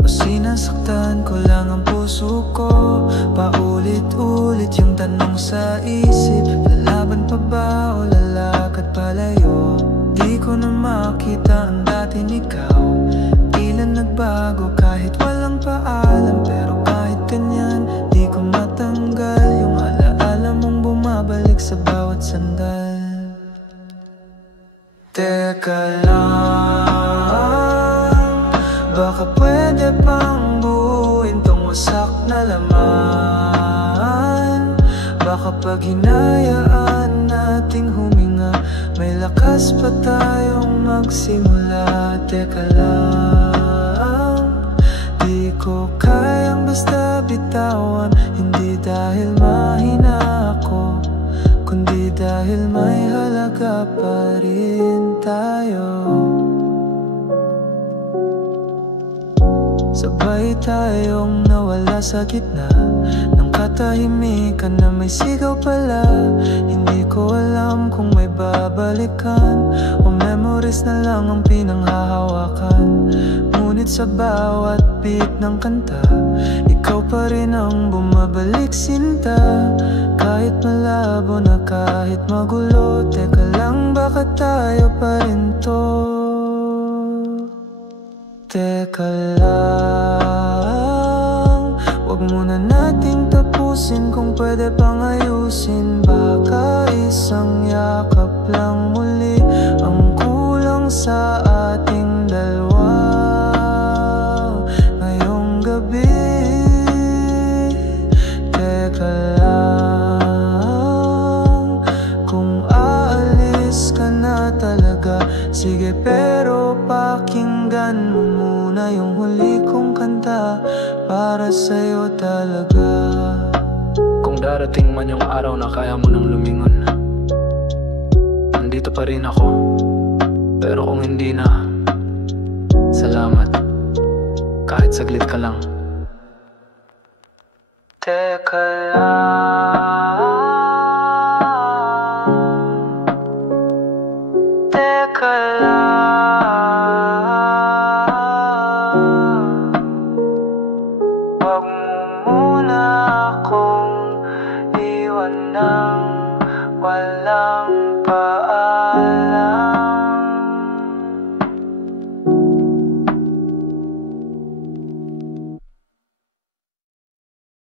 O sinasaktan ko lang ang puso ko? Paulit-ulit yung tanong sa isip, lalaban pa ba o lalakad palayo? Di ko na makita ang dating ikaw. Ilan nagbago kahit walang paalam, pero kahit ganyan di ko matanggal yung alaala mong bumabalik sa bawat sandal. Teka lang, baka pwede pang buuin tong wasak na laman. Baka pag hinayaan nating huminga, may lakas pa tayong magsimula. Teka lang, di ko kayang basta bitawan. Hindi dahil mahina ako, kundi dahil may halaga pa rin tayo. Sabay tayong nawala sa gitna ng katahimikan na may sigaw pala. Hindi ko alam kung may babalikan o memories na lang ang pinanghahawakan. Ngunit sa bawat beat ng kanta, ikaw pa rin ang bumabalik sinta. Kahit malabo na kahit magulo, teka lang, baka tayo pa rin to. Teka lang, wag muna nating tapusin, kung pwede pang ayusin. Baka isang yakap lang muli ang kulang sa ating dalawa ngayong gabi. Teka lang, kung aalis ka na talaga, sige, pero pakinggan mo muna yung huli kong kanta para sa'yo talaga. Kung darating man yung araw na kaya mo nang lumingon, nandito pa rin ako. Pero kung hindi na, salamat, kahit saglit ka lang. Teka lang, teka lang, wag mo muna akong iwan ng walang